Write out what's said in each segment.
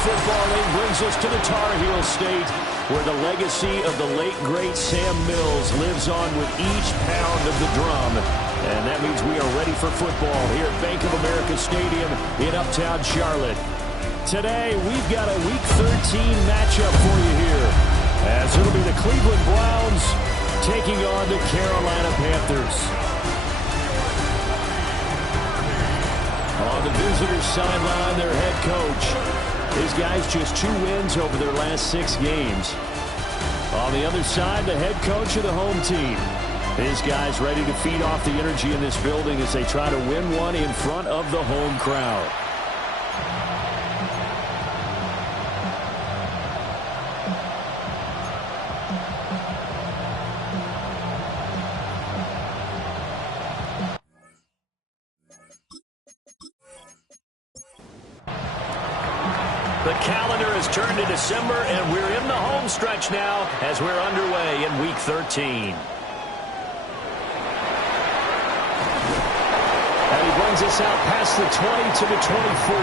football 8 brings us to the Tar Heel State, where the legacy of the late, great Sam Mills lives on with each pound of the drum. And that means we are ready for football here at Bank of America Stadium in Uptown Charlotte. Today, we've got a Week 13 matchup for you here, as it'll be the Cleveland Browns taking on the Carolina Panthers. On the visitors' sideline, their head coach. These guys just 2 wins over their last 6 games. On the other side, the head coach of the home team. His guys ready to feed off the energy in this building as they try to win one in front of the home crowd. The calendar has turned to December, and we're in the home stretch now as we're underway in Week 13. And he brings us out past the 20 to the 24.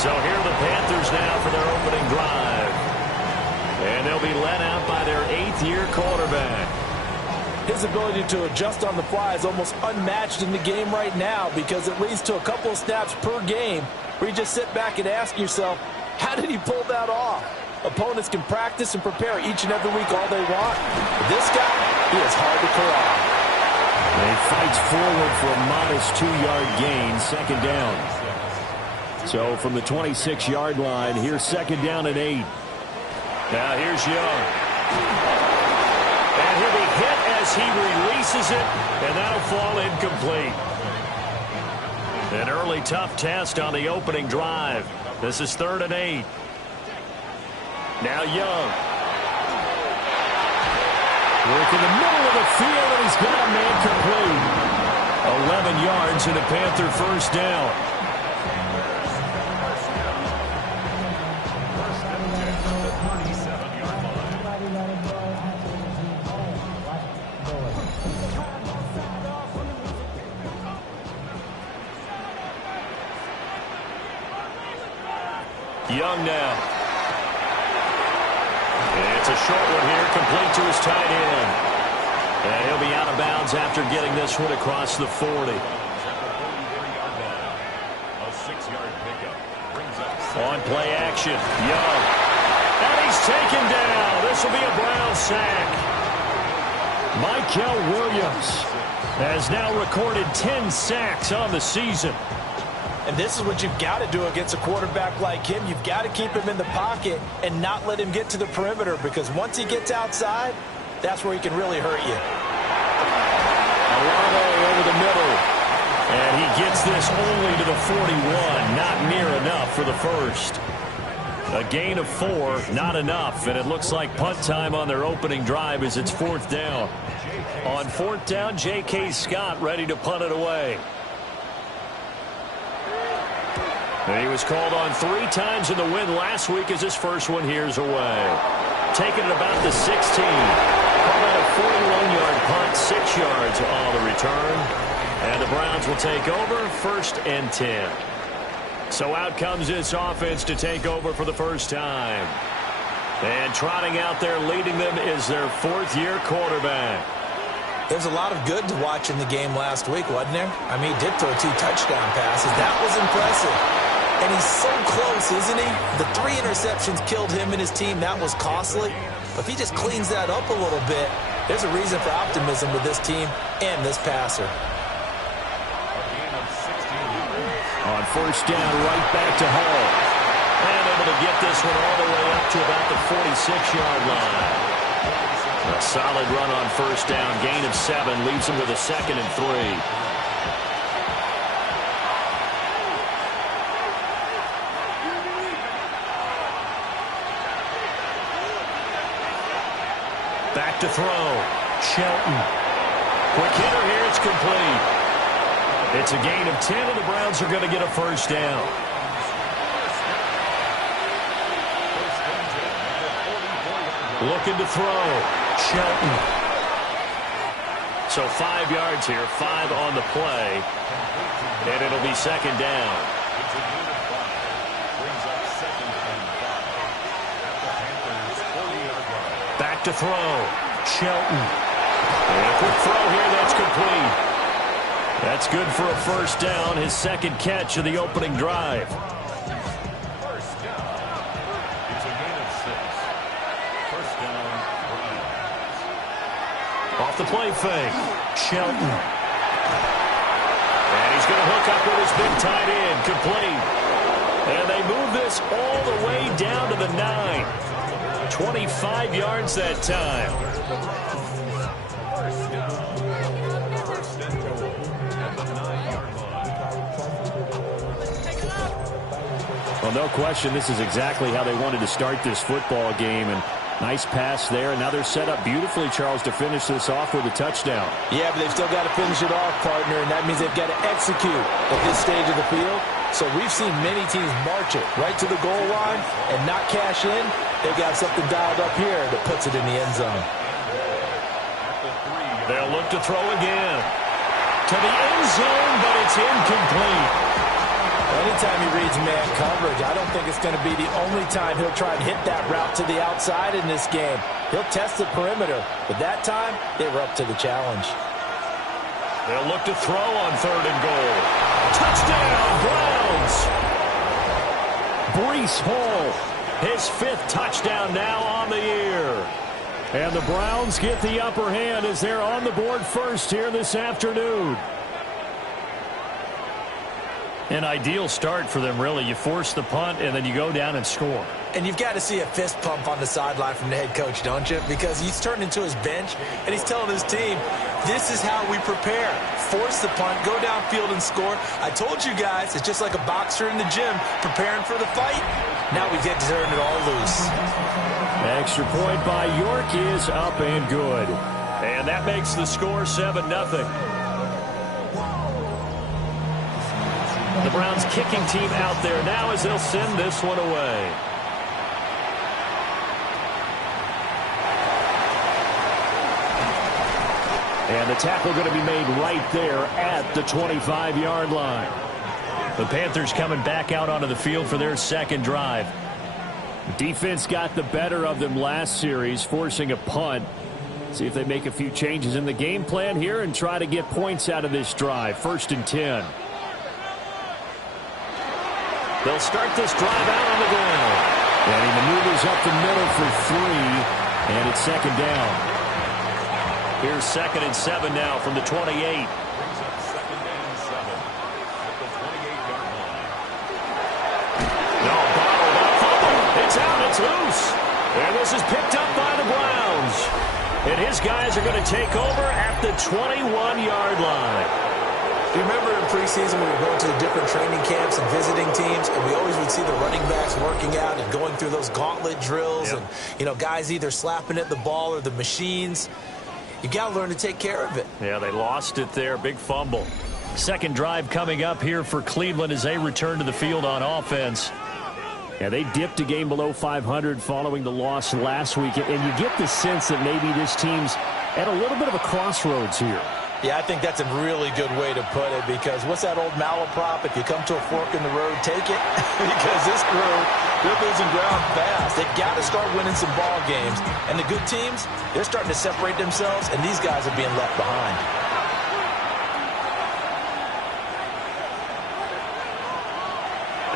So here are the Panthers now for their opening drive. And they'll be led out by their 8th-year quarterback. His ability to adjust on the fly is almost unmatched in the game right now, because it leads to a couple of snaps per game where you just sit back and ask yourself, how did he pull that off? Opponents can practice and prepare each and every week all they want. But this guy, he is hard to corral. He fights forward for a modest 2-yard gain, 2nd down. So from the 26-yard line, here's 2nd down and 8. Now here's Young. And he'll be hit as he releases it, and that'll fall incomplete. An early tough test on the opening drive. This is 3rd and 8. Now Young. Work in the middle of the field, and he's got a man complete. 11 yards and a Panther first down. Young now. It's a short one here, complete to his tight end. And he'll be out of bounds after getting this one across the 40. On play action, Young. And he's taken down. This will be a Brown sack. Michael Williams has now recorded 10 sacks on the season. And this is what you've got to do against a quarterback like him. You've got to keep him in the pocket and not let him get to the perimeter, because once he gets outside, that's where he can really hurt you. Alano over the middle. And he gets this only to the 41. Not near enough for the first. A gain of 4, not enough. And it looks like punt time on their opening drive as it's 4th down. On 4th down, J.K. Scott ready to punt it away. And he was called on 3 times in the win last week as his first one here's away. Taking it about the 16. Called out a 41-yard punt, 6 yards on the return. And the Browns will take over, 1st and 10. So out comes this offense to take over for the first time. And trotting out there leading them is their 4th-year quarterback. There's a lot of good to watch in the game last week, wasn't there? I mean, he did throw 2 touchdown passes. That was impressive. And he's so close, isn't he? The 3 interceptions killed him and his team. That was costly. But if he just cleans that up a little bit, there's a reason for optimism with this team and this passer. On 1st down, right back to Hall. And able to get this one all the way up to about the 46-yard line. A solid run on 1st down. Gain of 7 leaves him with a 2nd and 3. Back to throw. Shelton. Quick hitter here. It's complete. It's a gain of 10, and the Browns are going to get a 1st down. Looking to throw. Shelton. So 5 yards here, 5 on the play. And it'll be 2nd down. to throw. Shelton. And a quick throw here that's complete. That's good for a first down, his second catch of the opening drive. First down. It's a gain of 6. First down, Browns. Off the play fake. Shelton. And he's going to hook up with his big tight end. Complete. And they move this all the way down to the 9. 25 yards that time. First down. First and goal at the 9-yard line. Well, no question, this is exactly how they wanted to start this football game. And nice pass there. And now they're set up beautifully, Charles, to finish this off with a touchdown. Yeah, but they've still got to finish it off, partner, and that means they've got to execute at this stage of the field. So we've seen many teams march it right to the goal line and not cash in. They've got something dialed up here that puts it in the end zone. They'll look to throw again. To the end zone, but it's incomplete. Anytime he reads man coverage, I don't think it's going to be the only time he'll try and hit that route to the outside in this game. He'll test the perimeter, but that time they were up to the challenge. They'll look to throw on 3rd and goal. Touchdown, Browns! Breece Hall, his 5th touchdown now on the year. And the Browns get the upper hand as they're on the board first here this afternoon. An ideal start for them, really. You force the punt, and then you go down and score. And you've got to see a fist pump on the sideline from the head coach, don't you? Because he's turned into his bench, and he's telling his team, this is how we prepare. Force the punt, go downfield and score. I told you guys, it's just like a boxer in the gym preparing for the fight. Now we get to turn it all loose. Extra point by York is up and good. And that makes the score 7-0. The Browns kicking team out there now as they'll send this one away. And the tackle going to be made right there at the 25-yard line. The Panthers coming back out onto the field for their second drive. Defense got the better of them last series, forcing a punt. See if they make a few changes in the game plan here and try to get points out of this drive. 1st and 10. They'll start this drive out on the ground. And he maneuvers up the middle for 3. And it's 2nd down. Here's 2nd and 7 now from the 28. Brings up 2nd and 7 at the 28-yard line. No, bottled up. Fumble. It's out. It's loose. And this is picked up by the Browns. And his guys are going to take over at the 21-yard line. Do you remember in preseason we were going to the different training camps and visiting teams, and we always would see the running backs working out and going through those gauntlet drills, and, you know, guys either slapping at the ball or the machines. You got to learn to take care of it. Yeah, they lost it there. Big fumble. Second drive coming up here for Cleveland as they return to the field on offense. Yeah, they dipped a game below 500 following the loss last week, and you get the sense that maybe this team's at a little bit of a crossroads here. Yeah, I think that's a really good way to put it, because what's that old malaprop? If you come to a fork in the road, take it. Because this crew, they're losing ground fast. They've got to start winning some ball games. And the good teams, they're starting to separate themselves, and these guys are being left behind.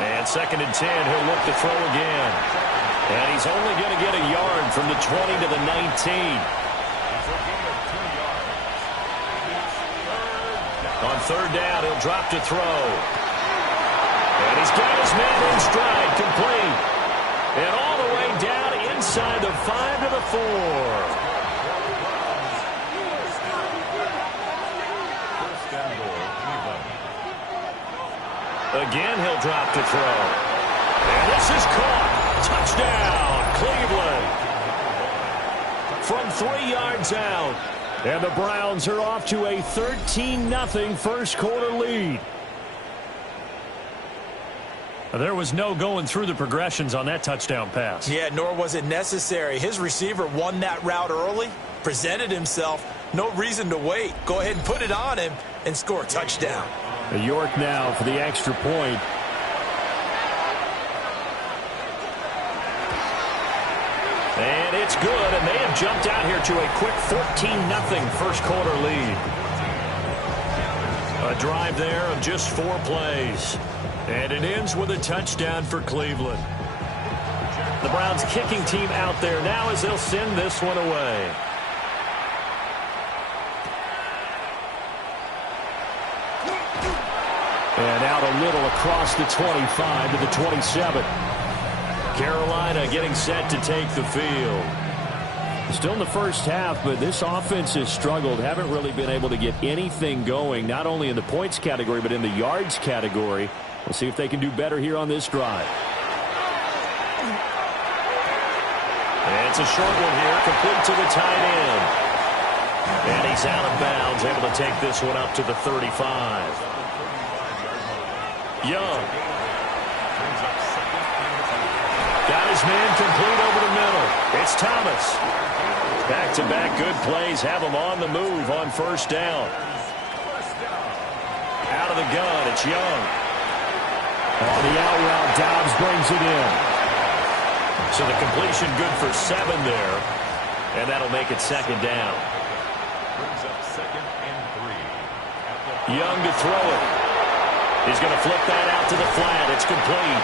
And 2nd and 10, he'll look to throw again. And he's only going to get a yard from the 20 to the 19. On 3rd down, he'll drop to throw. And he's got his man in stride, complete. And all the way down inside the 5 to the 4. Again, he'll drop to throw. And this is caught. Touchdown, Cleveland. From 3 yards out. And the Browns are off to a 13-0 first quarter lead. There was no going through the progressions on that touchdown pass. Yeah, nor was it necessary. His receiver won that route early, presented himself. No reason to wait. Go ahead and put it on him and score a touchdown. York now for the extra point. And It's good, and they have jumped out here to a quick 14-0 first quarter lead. A drive there of just 4 plays. And it ends with a touchdown for Cleveland. The Browns kicking team out there now as they'll send this one away. And out a little across the 25 to the 27. Carolina getting set to take the field. Still in the first half, but this offense has struggled. Haven't really been able to get anything going, not only in the points category, but in the yards category. We'll see if they can do better here on this drive. And it's a short one here, complete to the tight end. And he's out of bounds, able to take this one up to the 35. Young. Got his man complete over the middle. It's Thomas. Back-to-back good plays have him on the move on first down. Out of the gun, it's Young. On the out route, Dobbs brings it in. So the completion good for 7 there. And that'll make it second down. Brings up 2nd and 3. Young to throw it. He's going to flip that out to the flat. It's complete.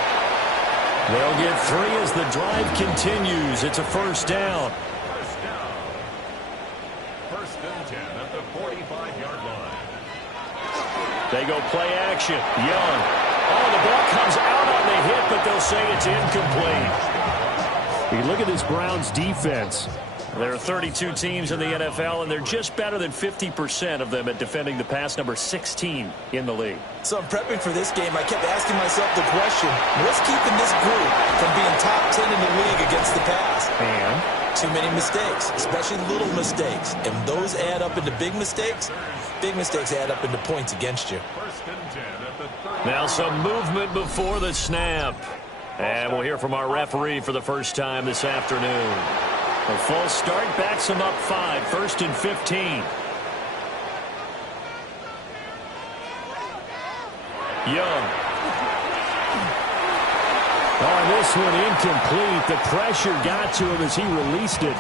They'll get 3 as the drive continues. It's a first down. First and 10 at the 45-yard line. They go play action. Young. Oh, the ball comes out on the hit, but they'll say it's incomplete. You look at this Browns defense. There are 32 teams in the NFL, and they're just better than 50% of them at defending the pass, number 16 in the league. So I'm prepping for this game. I kept asking myself the question, what's keeping this group from being top 10 in the league against the pass? And too many mistakes, especially little mistakes. And those add up into big mistakes. Big mistakes add up into points against you. First and 10 at the 30. Now some movement before the snap. And we'll hear from our referee for the first time this afternoon. A false start backs him up 5, first and 15. Young. on this one incomplete. The pressure got to him as he released it.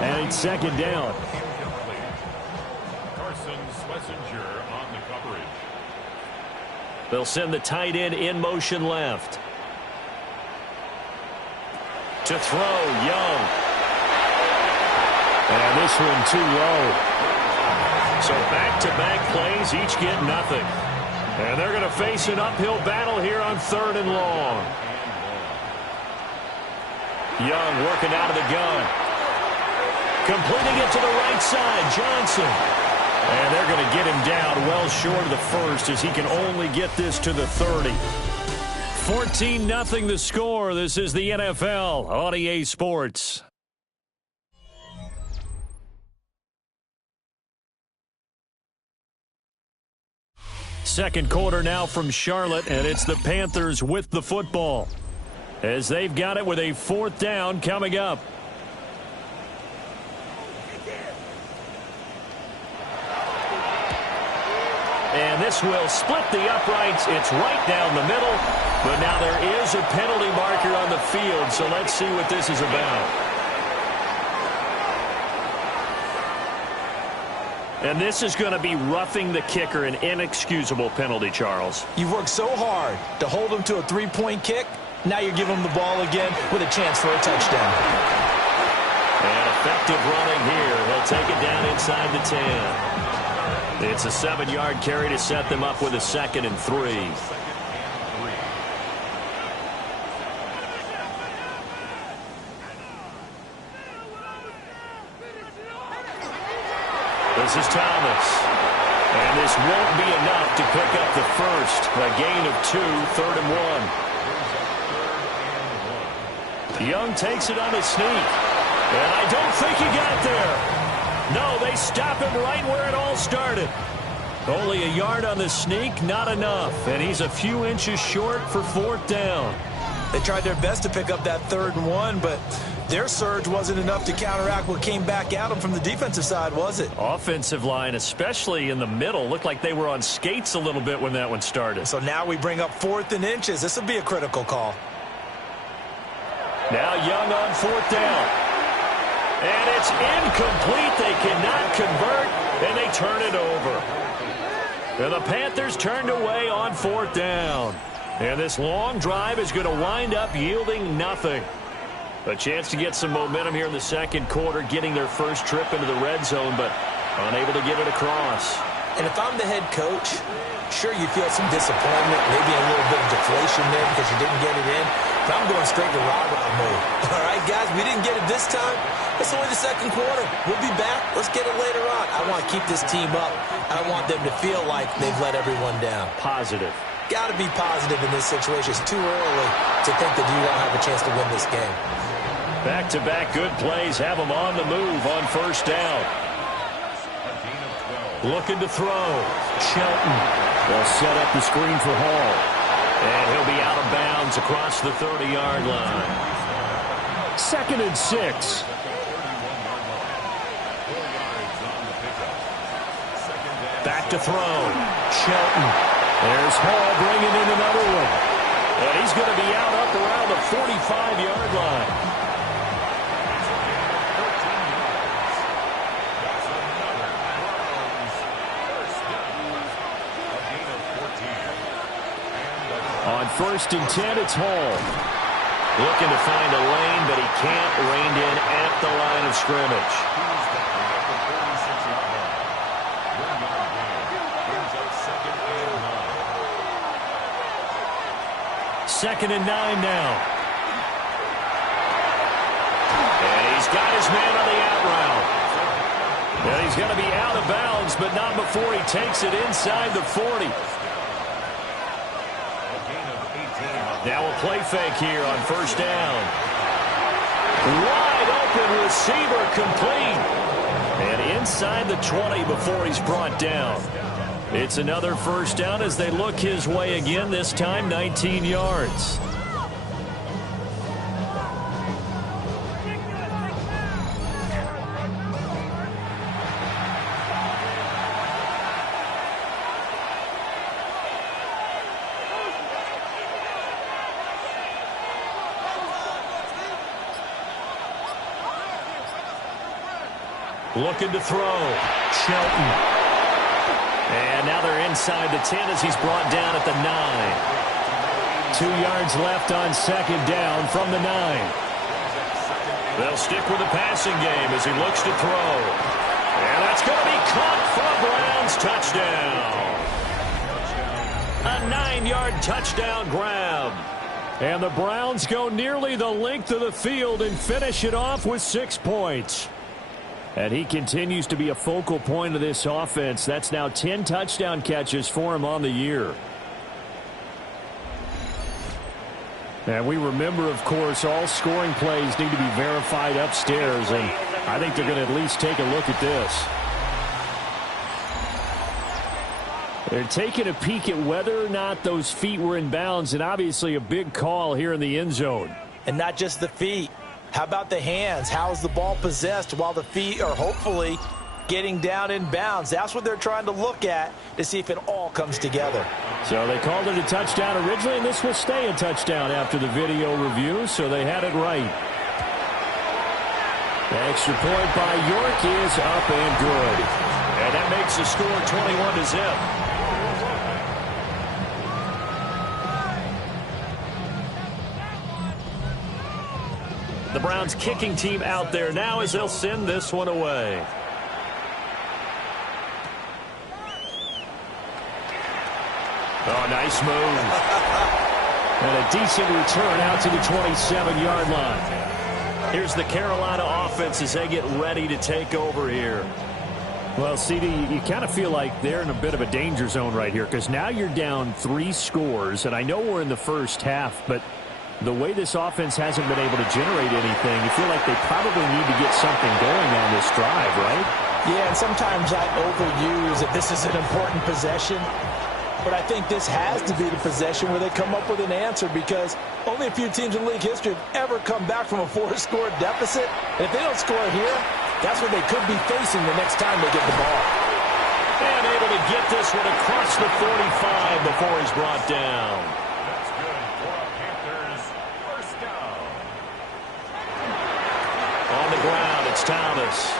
And it's second down. On the coverage. They'll send the tight end in motion left. To throw, Young. And this one too low. So back-to-back plays, each get nothing. And they're going to face an uphill battle here on 3rd and long. Young working out of the gun. Completing it to the right side, Johnson. And they're going to get him down well short of the first as he can only get this to the 30. 14-0 the score. This is the NFL on EA Sports. Second quarter now from Charlotte, and it's the Panthers with the football as they've got it with a 4th down coming up. And this will split the uprights. It's right down the middle, but now there is a penalty marker on the field, so let's see what this is about. And this is going to be roughing the kicker, an inexcusable penalty, Charles. You've worked so hard to hold him to a 3-point kick. Now you're giving him the ball again with a chance for a touchdown. And effective running here. He'll take it down inside the 10. It's a 7-yard carry to set them up with a 2nd and 3. This is Thomas. And this won't be enough to pick up the first. A gain of 2, 3rd and 1. Young takes it on a sneak. And I don't think he got there. No, they stop him right where it all started. Only a yard on the sneak, not enough. And he's a few inches short for 4th down. They tried their best to pick up that 3rd and 1, but their surge wasn't enough to counteract what came back at them from the defensive side, was it? Offensive line, especially in the middle, looked like they were on skates a little bit when that one started. So now we bring up 4th and inches. This will be a critical call. Now Young on 4th down. And it's incomplete. They cannot convert, and they turn it over. And the Panthers turned away on 4th down. And this long drive is going to wind up yielding nothing. A chance to get some momentum here in the second quarter, getting their first trip into the red zone, but unable to get it across. And if I'm the head coach, sure, you feel some disappointment, maybe a little bit of deflation there because you didn't get it in. But I'm going straight to rah-rah mode. All right, guys, we didn't get it this time. It's only the second quarter. We'll be back. Let's get it later on. I want to keep this team up. I don't want them to feel like they've let everyone down. Positive. Got to be positive in this situation. It's too early to think that you don't have a chance to win this game. Back-to-back good plays have them on the move on 1st down. Looking to throw. Shelton. They'll set up the screen for Hall. And he'll be out of bounds across the 30-yard line. 2nd and 6. Back to throw. Shelton. There's Hall bringing in another one. And he's going to be out up around the 45-yard line. On 1st and 10, it's Hall. Looking to find a lane, but he can't rein in at the line of scrimmage. 2nd and 9 now. And he's got his man on the out route. And he's going to be out of bounds, but not before he takes it inside the 40. Now a play fake here on 1st down. Wide open receiver complete. And inside the 20 before he's brought down. It's another 1st down as they look his way again, this time 19 yards. Looking to throw. Shelton. And now they're inside the 10 as he's brought down at the 9. 2 yards left on 2nd down from the 9. They'll stick with the passing game as he looks to throw. And that's going to be caught for a Browns touchdown. A 9-yard touchdown grab. And the Browns go nearly the length of the field and finish it off with 6 points. And he continues to be a focal point of this offense. That's now 10 touchdown catches for him on the year. And we remember, of course, all scoring plays need to be verified upstairs. And I think they're going to at least take a look at this. They're taking a peek at whether or not those feet were in bounds. And obviously a big call here in the end zone. And not just the feet. How about the hands? How is the ball possessed while the feet are hopefully getting down in bounds? That's what they're trying to look at to see if it all comes together. So they called it a touchdown originally, and this will stay a touchdown after the video review, so they had it right. The extra point by York is up and good. And that makes the score 21-0. The Browns kicking team out there now as they'll send this one away. Oh, nice move. And a decent return out to the 27-yard line. Here's the Carolina offense as they get ready to take over here. Well, CD, you kind of feel like they're in a bit of a danger zone right here because now you're down 3 scores, and I know we're in the first half, but the way this offense hasn't been able to generate anything, you feel like they probably need to get something going on this drive, right? Yeah, and sometimes I overuse that this is an important possession. But I think this has to be the possession where they come up with an answer because only a few teams in league history have ever come back from a 4-score deficit. And if they don't score here, that's what they could be facing the next time they get the ball. And able to get this one across the 45 before he's brought down. That's good for a Panthers first down. On the ground, it's Thomas.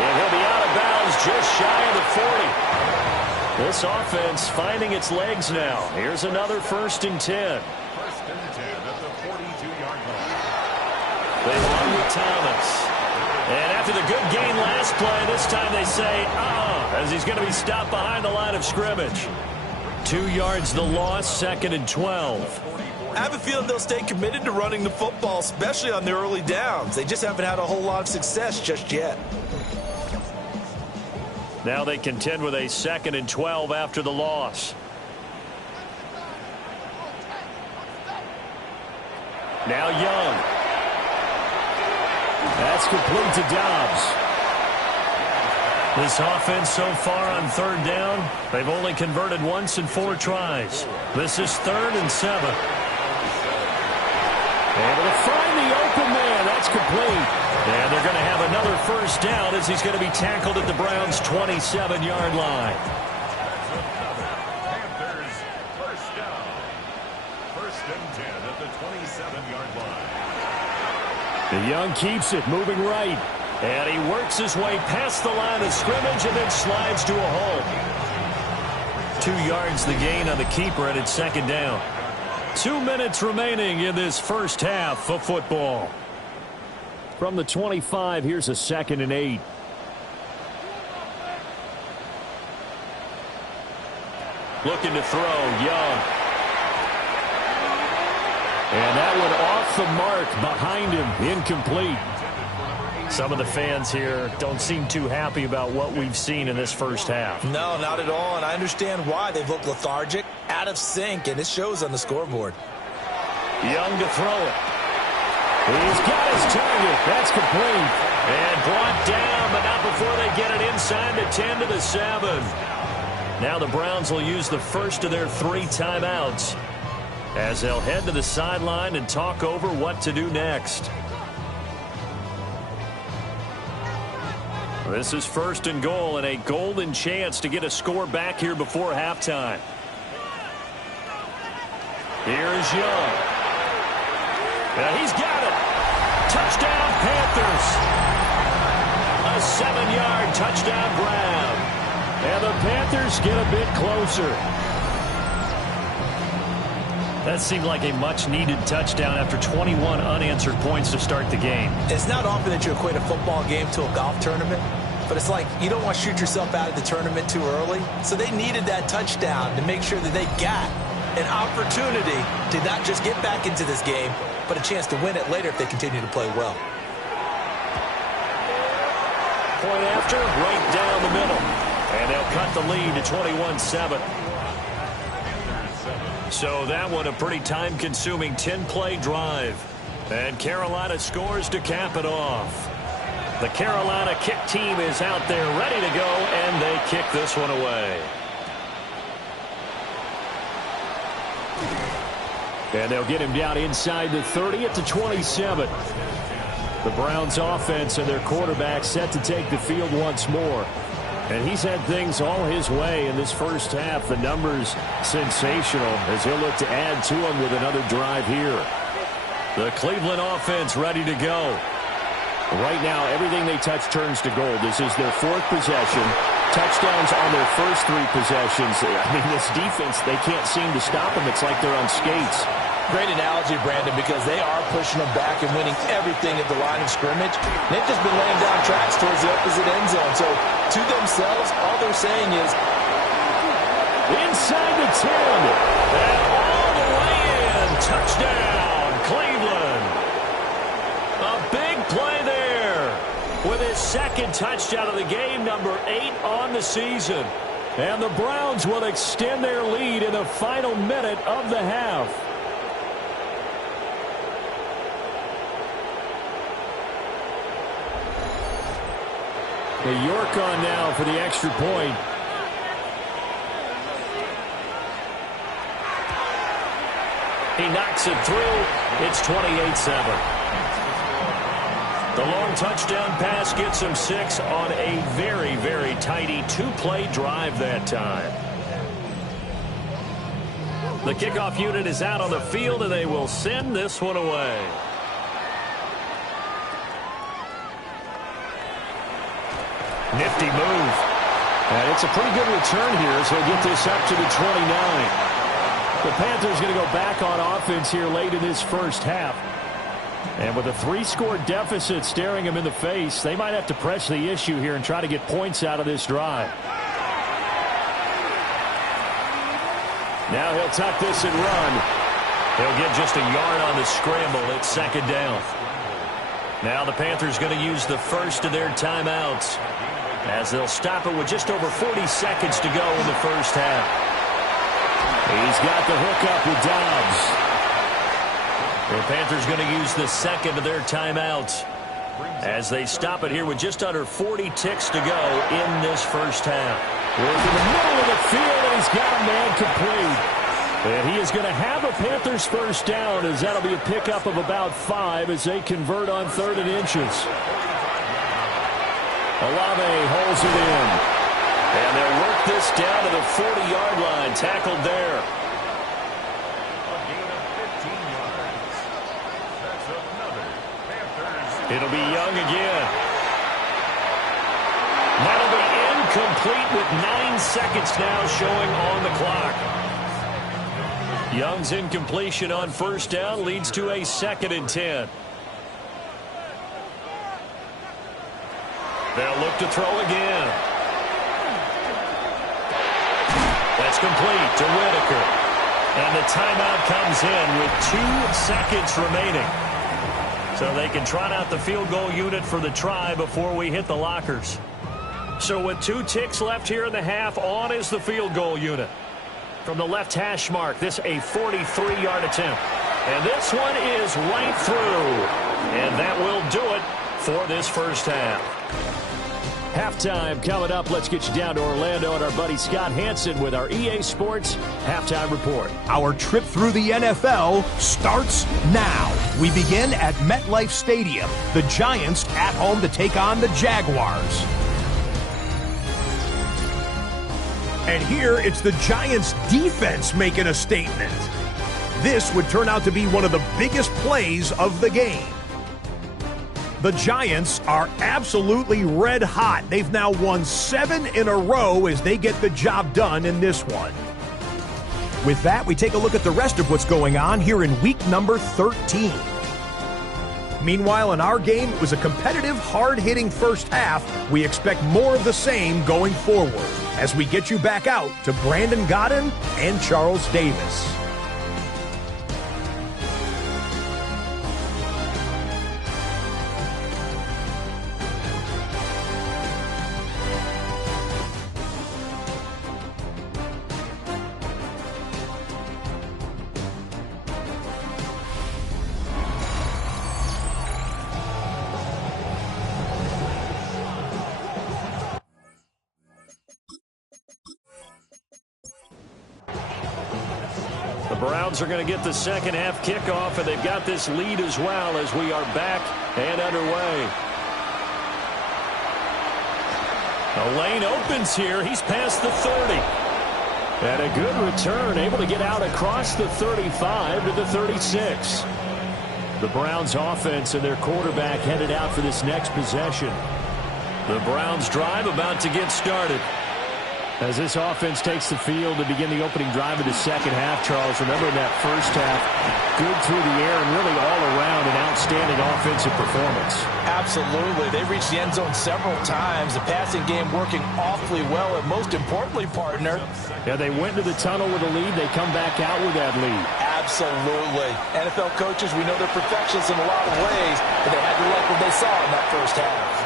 And he'll be out of bounds just shy of the 40. This offense finding its legs now. Here's another 1st and 10. 1st and 10 at the 42-yard line. They run with Thomas. And after the good gain last play, this time they say, as he's going to be stopped behind the line of scrimmage. 2 yards the loss, 2nd and 12. I have a feeling they'll stay committed to running the football, especially on their early downs. They just haven't had a whole lot of success just yet. Now they contend with a 2nd and 12 after the loss. Now Young. That's complete to Dobbs. This offense so far on 3rd down, they've only converted once in 4 tries. This is 3rd and 7. Able to find the open man. That's complete. And they're going to have another 1st down as he's going to be tackled at the Browns' 27-yard line. Panthers, 1st down. 1st and 10 at the 27-yard line. The Young keeps it, moving right. And he works his way past the line of scrimmage and then slides to a hole. 2 yards the gain on the keeper, and it's 2nd down. 2 minutes remaining in this first half of football. From the 25, here's a 2nd and 8. Looking to throw, Young. And that one off the mark behind him, incomplete. Some of the fans here don't seem too happy about what we've seen in this first half. No, not at all, and I understand why. They've looked lethargic, out of sync, and it shows on the scoreboard. Young to throw it. He's got his target. That's complete. And brought down, but not before they get it inside the 10 to the 7. Now the Browns will use the first of their 3 timeouts as they'll head to the sideline and talk over what to do next. This is 1st and goal and a golden chance to get a score back here before halftime. Here's Young. And he's got it. Touchdown, Panthers. A 7-yard touchdown grab. And the Panthers get a bit closer. That seemed like a much-needed touchdown after 21 unanswered points to start the game. It's not often that you equate a football game to a golf tournament, but it's like you don't want to shoot yourself out of the tournament too early. So they needed that touchdown to make sure that they got an opportunity to not just get back into this game, but a chance to win it later if they continue to play well. Point after, right down the middle. And they'll cut the lead to 21-7. So that one a pretty time-consuming 10-play drive. And Carolina scores to cap it off. The Carolina kick team is out there ready to go, and they kick this one away. And they'll get him down inside the 30 at the 27. The Browns offense and their quarterback set to take the field once more. And he's had things all his way in this first half. The numbers sensational as he'll look to add to them with another drive here. The Cleveland offense ready to go. Right now, everything they touch turns to gold. This is their 4th possession. Touchdowns on their first 3 possessions. I mean, this defense, they can't seem to stop them. It's like they're on skates. Great analogy, Brandon, because they are pushing them back and winning everything at the line of scrimmage. They've just been laying down tracks towards the opposite end zone. So, to themselves, all they're saying is, inside the 10. And all the way in. Touchdown, Cleveland. A big play there with his 2nd touchdown of the game, number 8 on the season. And the Browns will extend their lead in the final minute of the half. The York on now for the extra point. He knocks it through. It's 28-7. The long touchdown pass gets him 6 on a very, very tidy 2-play drive that time. The kickoff unit is out on the field, and they will send this one away. Nifty move. And it's a pretty good return here as he'll get this up to the 29. The Panthers going to go back on offense here late in this first half. And with a 3-score deficit staring him in the face, they might have to press the issue here and try to get points out of this drive. Now he'll tuck this and run. He'll get just a yard on the scramble. It's second down. Now the Panthers going to use the first of their timeouts as they'll stop it with just over 40 seconds to go in the first half. He's got the hookup with Dobbs. The Panthers going to use the second of their timeouts as they stop it here with just under 40 ticks to go in this first half. Work in the middle of the field, and he's got a man complete. And he is going to have a Panthers first down, as that'll be a pickup of about 5 as they convert on 3rd and inches. Olave holds it in. And they'll work this down to the 40-yard line, tackled there. A gain of 15 yards. That's another Panthers. It'll be Young again. That'll be incomplete with 9 seconds now showing on the clock. Young's incompletion on first down leads to a 2nd and 10. They'll look to throw again. That's complete to Whitaker. And the timeout comes in with 2 seconds remaining. So they can trot out the field goal unit for the try before we hit the lockers. So with 2 ticks left here in the half, on is the field goal unit. From the left hash mark, this a 43-yard attempt. And this one is right through. And that will do it for this first half. Halftime coming up. Let's get you down to Orlando and our buddy Scott Hansen with our EA Sports Halftime Report. Our trip through the NFL starts now. We begin at MetLife Stadium. The Giants at home to take on the Jaguars. And here it's the Giants' defense making a statement. This would turn out to be one of the biggest plays of the game. The Giants are absolutely red hot. They've now won 7 in a row as they get the job done in this one. With that, we take a look at the rest of what's going on here in week number 13. Meanwhile, in our game, it was a competitive, hard-hitting first half. We expect more of the same going forward as we get you back out to Brandon Godden and Charles Davis. Browns are going to get the second half kickoff, and they've got this lead as well as we are back and underway. The lane opens here. He's past the 30. And a good return, able to get out across the 35 to the 36. The Browns offense and their quarterback headed out for this next possession. The Browns drive about to get started. As this offense takes the field to begin the opening drive of the second half, Charles, remember in that first half, good through the air and really all around an outstanding offensive performance. Absolutely. They reached the end zone several times. The passing game working awfully well, and most importantly, partner. Yeah, they went to the tunnel with a lead. They come back out with that lead. Absolutely. NFL coaches, we know they're perfectionists in a lot of ways, but they had to like what they saw in that first half.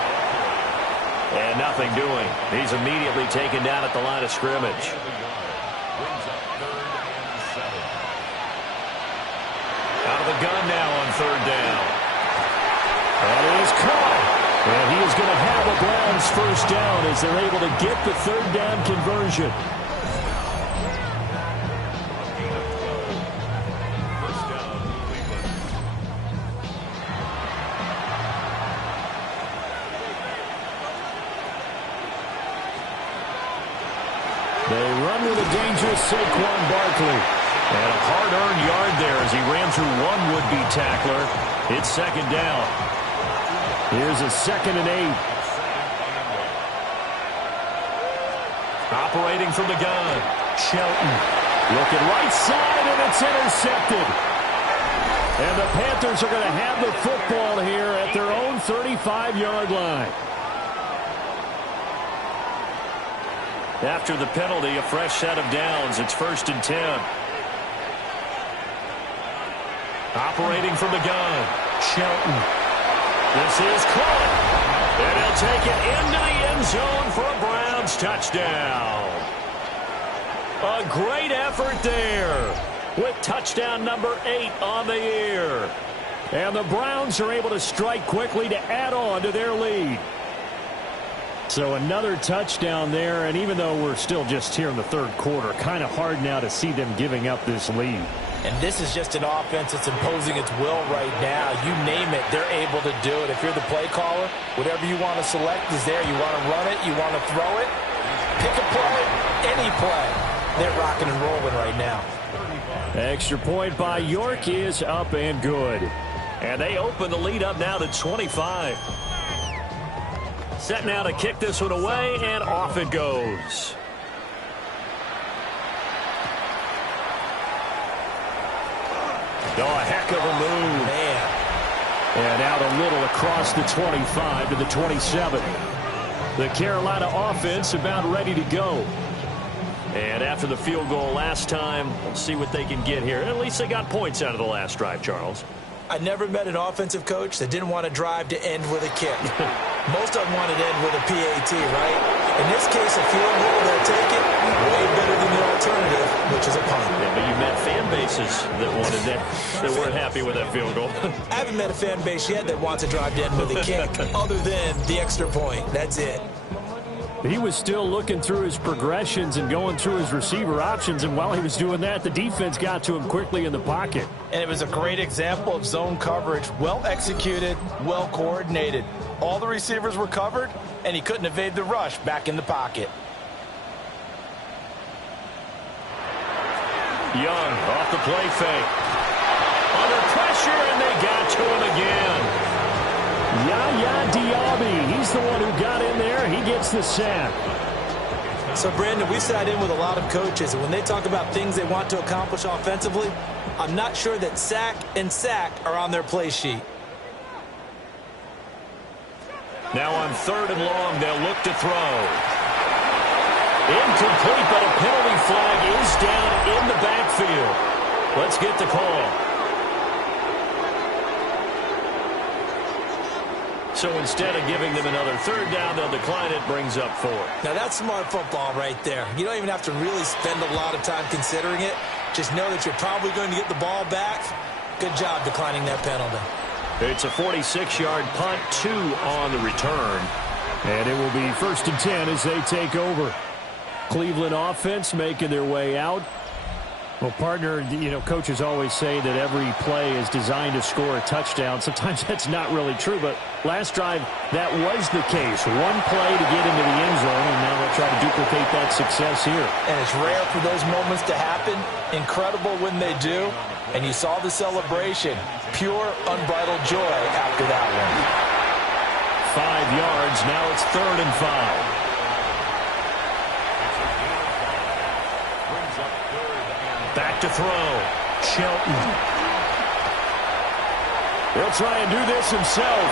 And nothing doing. He's immediately taken down at the line of scrimmage. Out of the gun now on 3rd down. That is caught. And he is going to have a Browns first down as they're able to get the 3rd down conversion. They run with a dangerous Saquon Barkley. And a hard-earned yard there as he ran through one would-be tackler. It's 2nd down. Here's a 2nd and 8. Operating from the gun, Shelton. Looking right side, and it's intercepted. And the Panthers are going to have the football here at their own 35-yard line. After the penalty, a fresh set of downs. It's 1st and 10. Operating from the gun, Shelton. This is caught. And he'll take it into the end zone for a Browns touchdown. A great effort there with touchdown number 8 on the year. And the Browns are able to strike quickly to add on to their lead. So another touchdown there, and even though we're still just here in the third quarter, kind of hard now to see them giving up this lead. And this is just an offense that's imposing its will right now. You name it, they're able to do it. If you're the play caller, whatever you want to select is there. You want to run it, you want to throw it, pick a play, any play. They're rocking and rolling right now. Extra point by York is up and good. And they open the lead up now to 25. Set now to kick this one away, and off it goes. Oh, a heck of a move. Man. And out a little across the 25 to the 27. The Carolina offense about ready to go. And after the field goal last time, let's see what they can get here. At least they got points out of the last drive, Charles. I never met an offensive coach that didn't want to drive to end with a kick. Most of them wanted to end with a PAT, right? In this case, a field goal, they'll take it. Way better than the alternative, which is a punt. Yeah, but you met fan bases that wanted that weren't happy with that field goal. I haven't met a fan base yet that wants to drive to end with a kick, other than the extra point. That's it. He was still looking through his progressions and going through his receiver options, and while he was doing that, the defense got to him quickly in the pocket. And it was a great example of zone coverage. Well executed, well coordinated. All the receivers were covered, and he couldn't evade the rush back in the pocket. Young off the play fake. Under pressure, and they got to him again. Yaya Diaby, he's the one who got in there. He gets the sack. So, Brandon, we've sat in with a lot of coaches, and when they talk about things they want to accomplish offensively, I'm not sure that sack and sack are on their play sheet. Now on 3rd and long, they'll look to throw. Incomplete, but a penalty flag is down in the backfield. Let's get the call. So instead of giving them another 3rd down, they'll decline it, brings up 4. Now, that's smart football right there. You don't even have to really spend a lot of time considering it. Just know that you're probably going to get the ball back. Good job declining that penalty. It's a 46-yard punt, 2 on the return. And it will be 1st and 10 as they take over. Cleveland offense making their way out. Well, partner, coaches always say that every play is designed to score a touchdown. Sometimes that's not really true, but last drive, that was the case. One play to get into the end zone, and now they'll try to duplicate that success here. And it's rare for those moments to happen. Incredible when they do. And you saw the celebration. Pure, unbridled joy after that one. 5 yards. Now it's 3rd and 5. Back to throw. Shelton. He'll try and do this himself.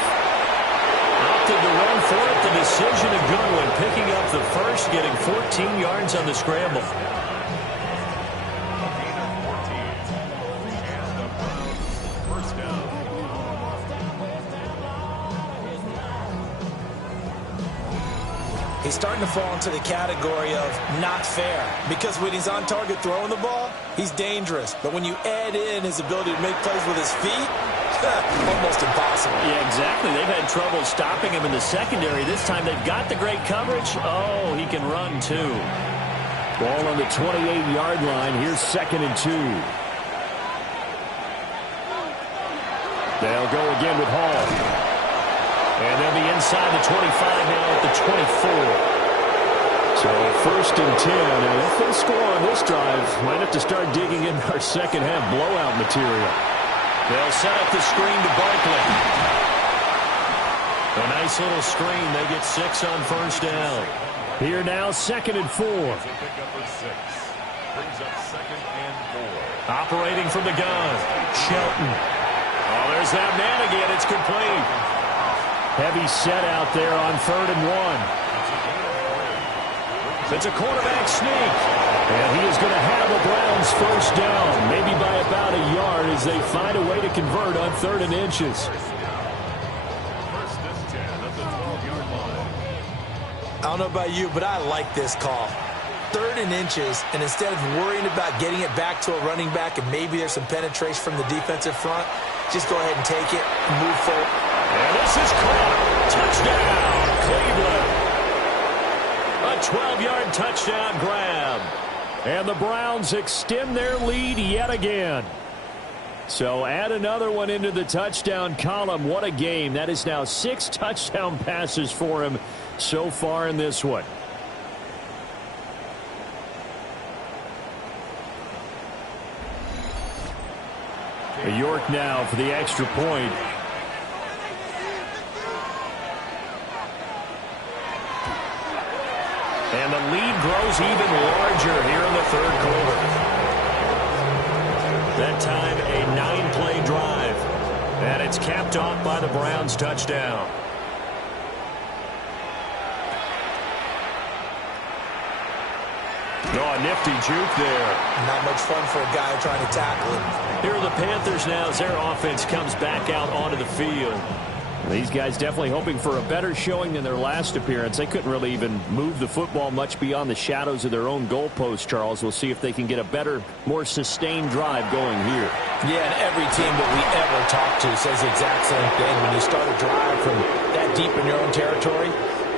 Opted to run for it. The decision a good one. Picking up the first, getting 14 yards on the scramble. He's starting to fall into the category of not fair, because when he's on target throwing the ball, he's dangerous. But when you add in his ability to make plays with his feet, almost impossible. Yeah, exactly. They've had trouble stopping him in the secondary. This time they've got the great coverage. Oh, he can run too. Ball on the 28-yard line. Here's 2nd and 2. They'll go again with Hall. And they'll be inside the 25 now at the 24. So 1st and 10. And if they score on this drive, might have to start digging in our second half blowout material. They'll set up the screen to Barkley. A nice little screen. They get 6 on 1st down. Here now, 2nd and 4. It's a pickup for 6. Brings up 2nd and 4. Operating from the gun. Shelton. Oh, there's that man again. It's complete. Heavy set out there on 3rd and 1. It's a quarterback sneak. And he is going to have a Browns first down, maybe by about a yard as they find a way to convert on 3rd and inches. First and 10 at the 12-yard line. I don't know about you, but I like this call. 3rd and inches, and instead of worrying about getting it back to a running back and maybe there's some penetration from the defensive front, just go ahead and take it and move forward. And this is caught. Touchdown, Cleveland. A 12-yard touchdown grab. And the Browns extend their lead yet again. So add another one into the touchdown column. What a game. That is now 6 touchdown passes for him so far in this one. York now for the extra point. And the lead grows even larger here in the 3rd quarter. That time a 9-play drive. And it's capped off by the Browns touchdown. Oh, a nifty juke there. Not much fun for a guy trying to tackle him. Here are the Panthers now as their offense comes back out onto the field. These guys definitely hoping for a better showing than their last appearance. They couldn't really even move the football much beyond the shadows of their own goalpost, Charles. We'll see if they can get a better, more sustained drive going here. Yeah, and every team that we ever talk to says the exact same thing. When you start a drive from that deep in your own territory,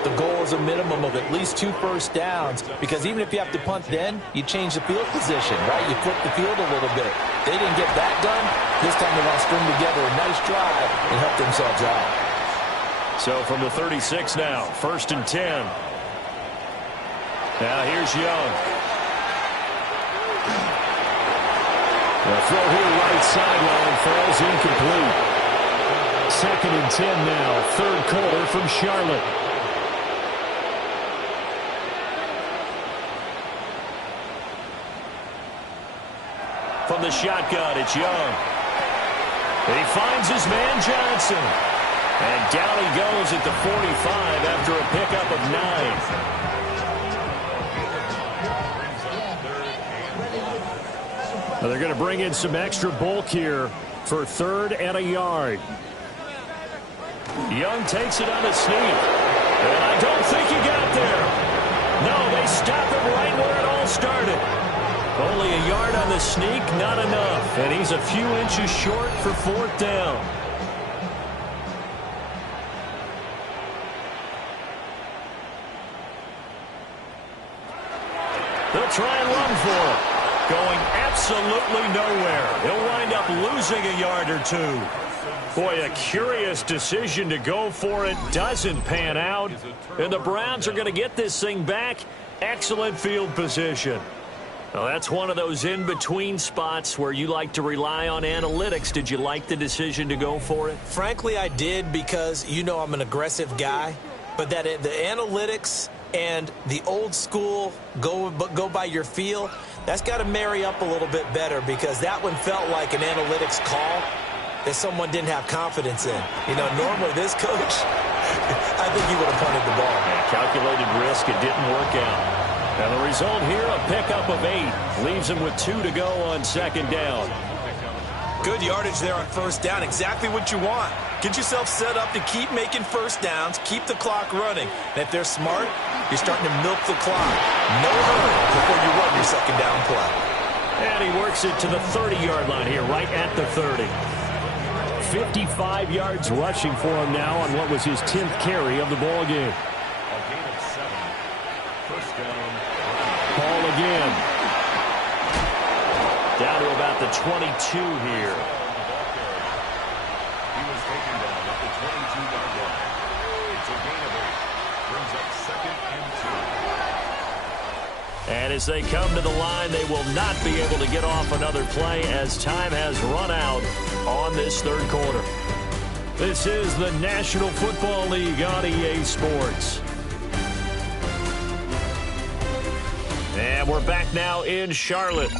the goal is a minimum of at least 2 first downs, because even if you have to punt then, you change the field position, right? You flip the field a little bit. They didn't get that done. This time they want to string together a nice drive and help themselves out. So from the 36 now, 1st and 10. Now here's Young. The throw here right sideline falls incomplete. 2nd and 10 now, 3rd quarter from Charlotte. From the shotgun, it's Young. And he finds his man Johnson. And down he goes at the 45 after a pickup of 9. Now they're going to bring in some extra bulk here for 3rd and a yard. Young takes it on a sneak. And I don't think he got there. No, they stop him right where it all started. Only a yard on the sneak, not enough. And he's a few inches short for 4th down. They'll try and run for it. Going absolutely nowhere. He'll wind up losing a yard or 2. Boy, a curious decision to go for it. Doesn't pan out. And the Browns are going to get this thing back. Excellent field position. Well, that's one of those in-between spots where you like to rely on analytics. Did you like the decision to go for it? Frankly, I did, because you know I'm an aggressive guy. But that the analytics and the old school go by your feel, that's got to marry up a little bit better, because that one felt like an analytics call that someone didn't have confidence in. You know, normally this coach, I think he would have punted the ball. Yeah, calculated risk. It didn't work out. And the result here, a pickup of 8. Leaves him with 2 to go on 2nd down. Good yardage there on 1st down. Exactly what you want. Get yourself set up to keep making first downs, keep the clock running. And if they're smart, you're starting to milk the clock. No hurry before you run your 2nd down play. And he works it to the 30-yard line here, right at the 30. 55 yards rushing for him now on what was his 10th carry of the ball game. A gain of 7. First down. Ball again. Down to about the 22 here. He was taken down at the 22-yard line. It's a gain of 8. Brings up 2nd and 2. And as they come to the line, they will not be able to get off another play as time has run out on this 3rd quarter. This is the National Football League on EA Sports. And we're back now in Charlotte.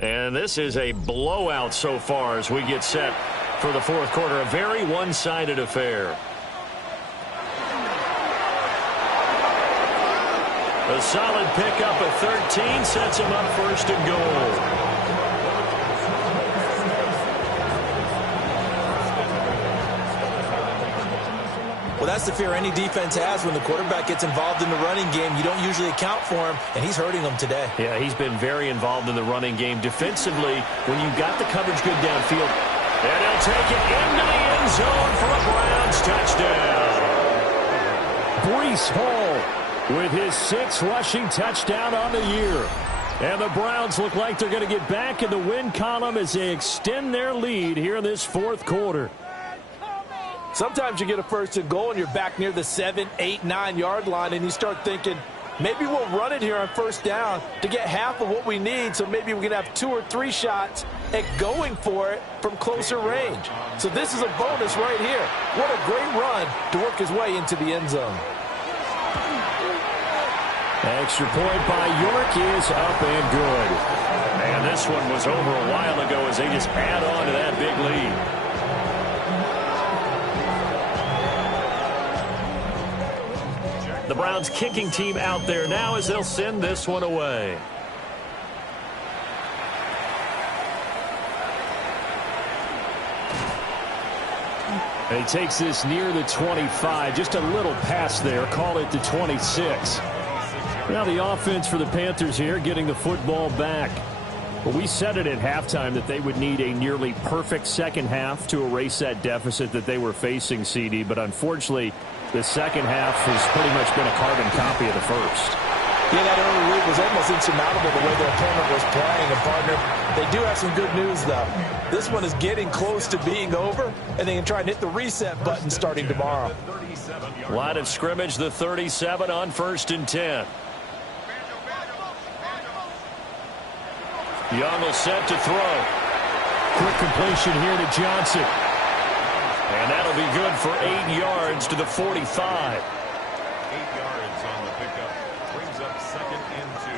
And this is a blowout so far as we get set for the fourth quarter. A very one-sided affair. A solid pickup of 13 sets him up first and goal. Well, that's the fear any defense has when the quarterback gets involved in the running game. You don't usually account for him, and he's hurting them today. Yeah, he's been very involved in the running game. Defensively, when you've got the coverage good downfield, and he'll take it into the end zone for a Browns touchdown. Breece Hall with his 6th rushing touchdown on the year. And the Browns look like they're going to get back in the win column as they extend their lead here in this fourth quarter. Sometimes you get a first and goal and you're back near the 7, 8, 9-yard line, and you start thinking, maybe we'll run it here on first down to get half of what we need, so maybe we can have 2 or 3 shots at going for it from closer range. So this is a bonus right here. What a great run to work his way into the end zone. Extra point by York is up and good. And this one was over a while ago as they just add on to that big lead. The Browns kicking team out there now as they'll send this one away. And he takes this near the 25. Just a little pass there. Call it the 26. Now the offense for the Panthers here getting the football back. Well, we said it at halftime that they would need a nearly perfect second half to erase that deficit that they were facing, CD. But unfortunately, the second half has pretty much been a carbon copy of the first. Yeah, that early lead was almost insurmountable the way their opponent was playing. And, partner, they do have some good news, though. This one is getting close to being over, and they can try and hit the reset button starting tomorrow. Line of scrimmage, the 37 on 1st and 10. Young will set to throw. Quick completion here to Johnson. And that'll be good for 8 yards to the 45. 8 yards on the pickup. Brings up 2nd and 2.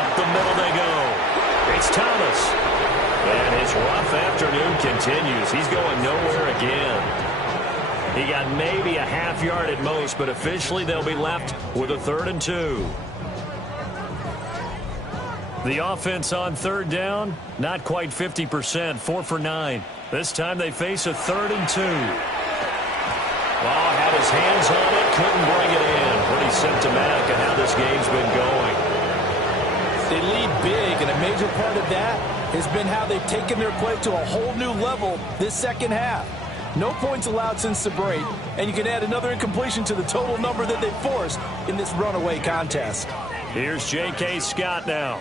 Up the middle they go. It's Thomas. And his rough afternoon continues. He's going nowhere again. He got maybe a half yard at most, but officially they'll be left with a 3rd and 2. The offense on 3rd down, not quite 50%, 4 for 9. This time they face a 3rd and 2. Had his hands on it, couldn't bring it in. Pretty symptomatic of how this game's been going. They lead big, and a major part of that has been how they've taken their play to a whole new level this second half. No points allowed since the break, and you can add another incompletion to the total number that they forced in this runaway contest. Here's J.K. Scott now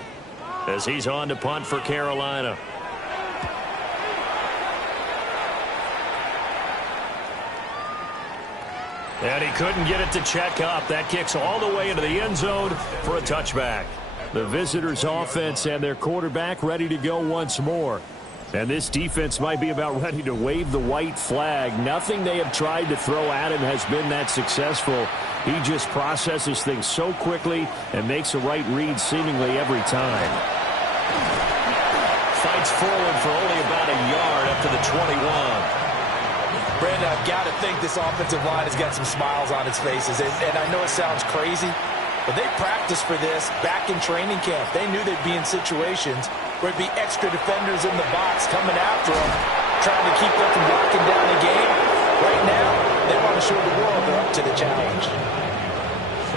as he's on to punt for Carolina. And he couldn't get it to check up. That kicks all the way into the end zone for a touchback. The visitors' offense and their quarterback ready to go once more. And this defense might be about ready to wave the white flag. Nothing they have tried to throw at him has been that successful. He just processes things so quickly and makes a right read seemingly every time. Fights forward for only about a yard up to the 21. Brandon, I've got to think this offensive line has got some smiles on its faces. And I know it sounds crazy, but they practiced for this back in training camp. They knew they'd be in situations where it'd be extra defenders in the box coming after them, trying to keep them from locking down the game. Right now, they want to show the world they're up to the challenge.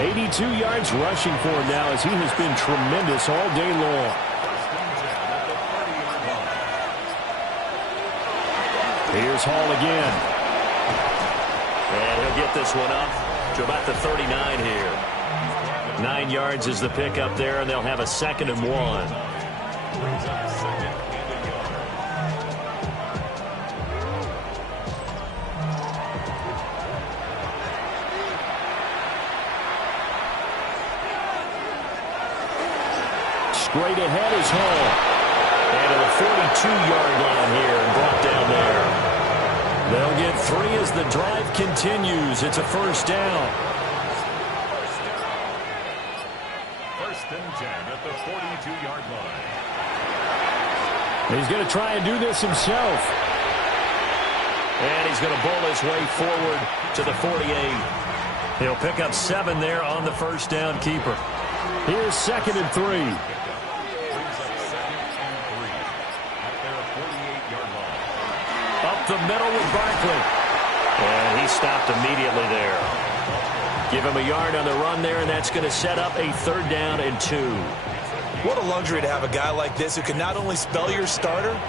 82 yards rushing for him now as he has been tremendous all day long. Here's Hall again. And he'll get this one up to about the 39 here. 9 yards is the pickup there, and they'll have a 2nd and 1. Straight ahead is Hall. And to the 42-yard line here and brought down there. They'll get 3 as the drive continues. It's a 1st down. 1st 10 at the 42-yard line. He's going to try and do this himself. And he's going to bull his way forward to the 48. He'll pick up 7 there on the first down keeper. Here's 2nd and 3. Brings up 2nd and 3 at their 48-yard line. Up the middle with Barkley. And he stopped immediately there. Give him a yard on the run there, and that's going to set up a 3rd down and 2. What a luxury to have a guy like this who can not only spell your starter,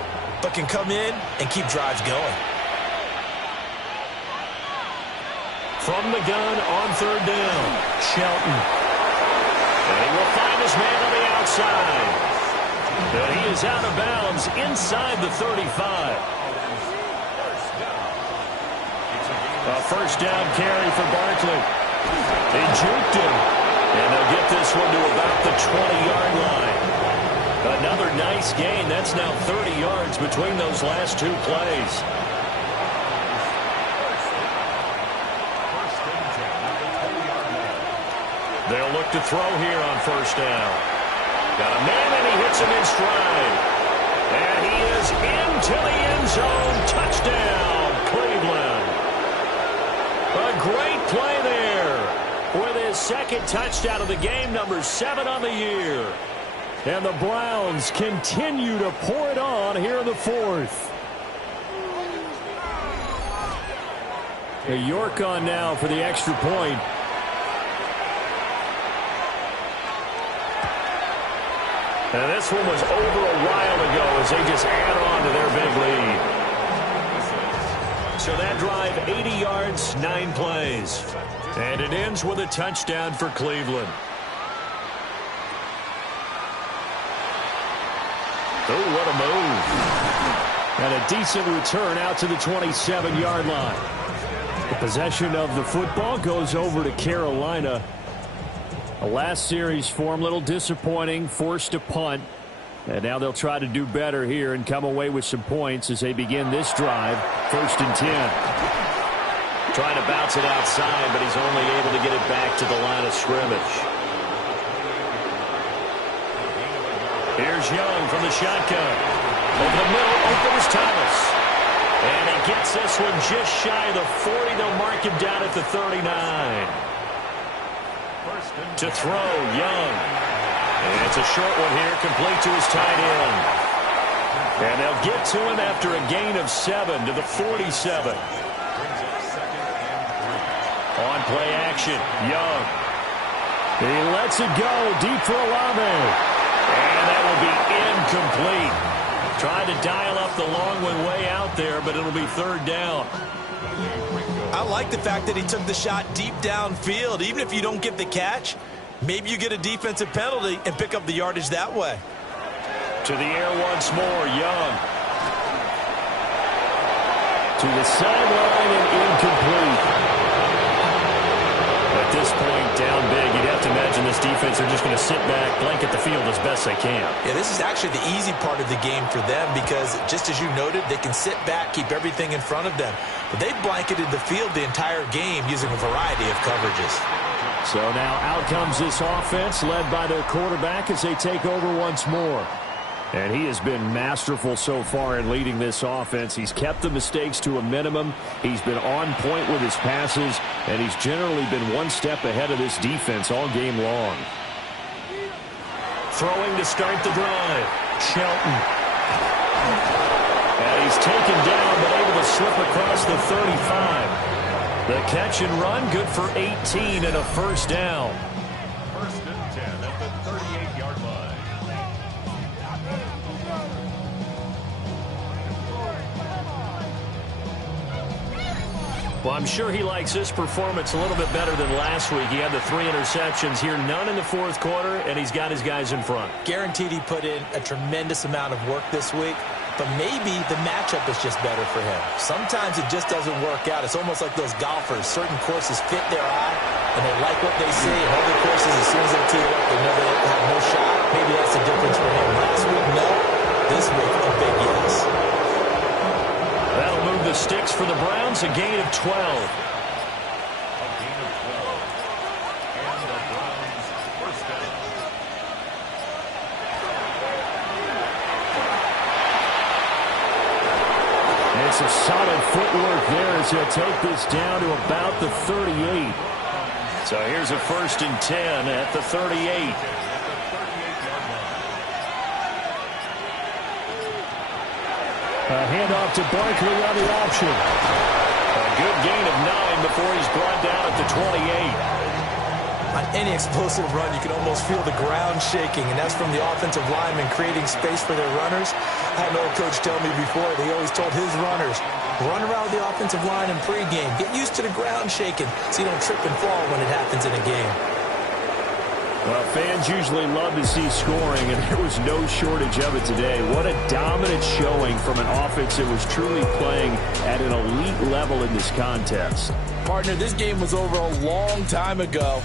but can come in and keep drives going. From the gun on 3rd down, Shelton. And he will find his man on the outside. And he is out of bounds inside the 35. A 1st down carry for Barkley. They juked him. And they'll get this one to about the 20-yard line. Another nice gain. That's now 30 yards between those last 2 plays. They'll look to throw here on 1st down. Got a man, and he hits him in stride. And he is into the end zone. Touchdown, Cleveland. A great play there with his 2nd touchdown of the game, number 7 on the year. And the Browns continue to pour it on here in the 4th. A York on now for the extra point. And this one was over a while ago as they just add on to their big lead. So that drive, 80 yards, 9 plays. And it ends with a touchdown for Cleveland. Oh, what a move. And a decent return out to the 27-yard line. The possession of the football goes over to Carolina. A last series for him, a little disappointing, forced a punt. And now they'll try to do better here and come away with some points as they begin this drive. 1st and 10. Trying to bounce it outside, but he's only able to get it back to the line of scrimmage. Here's Young from the shotgun. Over the middle, open is Thomas. And he gets this one just shy of the 40. They'll mark him down at the 39. To throw, Young. And it's a short one here, complete to his tight end. And they'll get to him after a gain of 7 to the 47. On play action, Young. He lets it go deep for Olave. And that will be incomplete. Tried to dial up the long one way out there, but it'll be 3rd down. I like the fact that he took the shot deep downfield. Even if you don't get the catch, maybe you get a defensive penalty and pick up the yardage that way. To the air once more, Young. To the sideline and incomplete. At this point, down big, you'd have to imagine this defense are just going to sit back, blanket the field as best they can. Yeah, this is actually the easy part of the game for them because, just as you noted, they can sit back, keep everything in front of them. But they blanketed the field the entire game using a variety of coverages. So now out comes this offense led by their quarterback as they take over once more. And he has been masterful so far in leading this offense. He's kept the mistakes to a minimum. He's been on point with his passes, and he's generally been one step ahead of this defense all game long. Throwing to start the drive, Shelton. And he's taken down, but able to slip across the 35. The catch and run, good for 18 and a 1st down. 1st and 10 at the 38-yard line. Well, I'm sure he likes this performance a little bit better than last week. He had the 3 interceptions here, none in the 4th quarter, and he's got his guys in front. Guaranteed he put in a tremendous amount of work this week, but maybe the matchup is just better for him. Sometimes it just doesn't work out. It's almost like those golfers. Certain courses fit their eye, and they like what they see, and other courses, as soon as they tee it up, they know they have no shot. Maybe that's the difference for him. Last week, no. This week, a big yes. That'll move the sticks for the Browns, a gain of 12. A gain of 12. And the Browns 1st down. And some solid footwork there as he'll take this down to about the 38. So here's a 1st and 10 at the 38. A handoff to Barkley on the option. A good gain of 9 before he's brought down at the 28. On any explosive run, you can almost feel the ground shaking, and that's from the offensive linemen creating space for their runners. I had an old coach tell me before, they always told his runners, run around the offensive line in pregame. Get used to the ground shaking so you don't trip and fall when it happens in a game. Well, fans usually love to see scoring, and there was no shortage of it today. What a dominant showing from an offense that was truly playing at an elite level in this contest. Partner, this game was over a long time ago.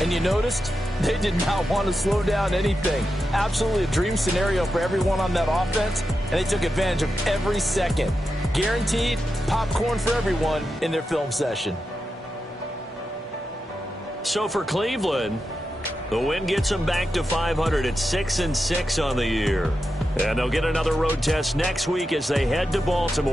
And you noticed they did not want to slow down anything. Absolutely a dream scenario for everyone on that offense, and they took advantage of every second. Guaranteed popcorn for everyone in their film session. So for Cleveland, the win gets them back to 500 at 6-6 on the year. And they'll get another road test next week as they head to Baltimore.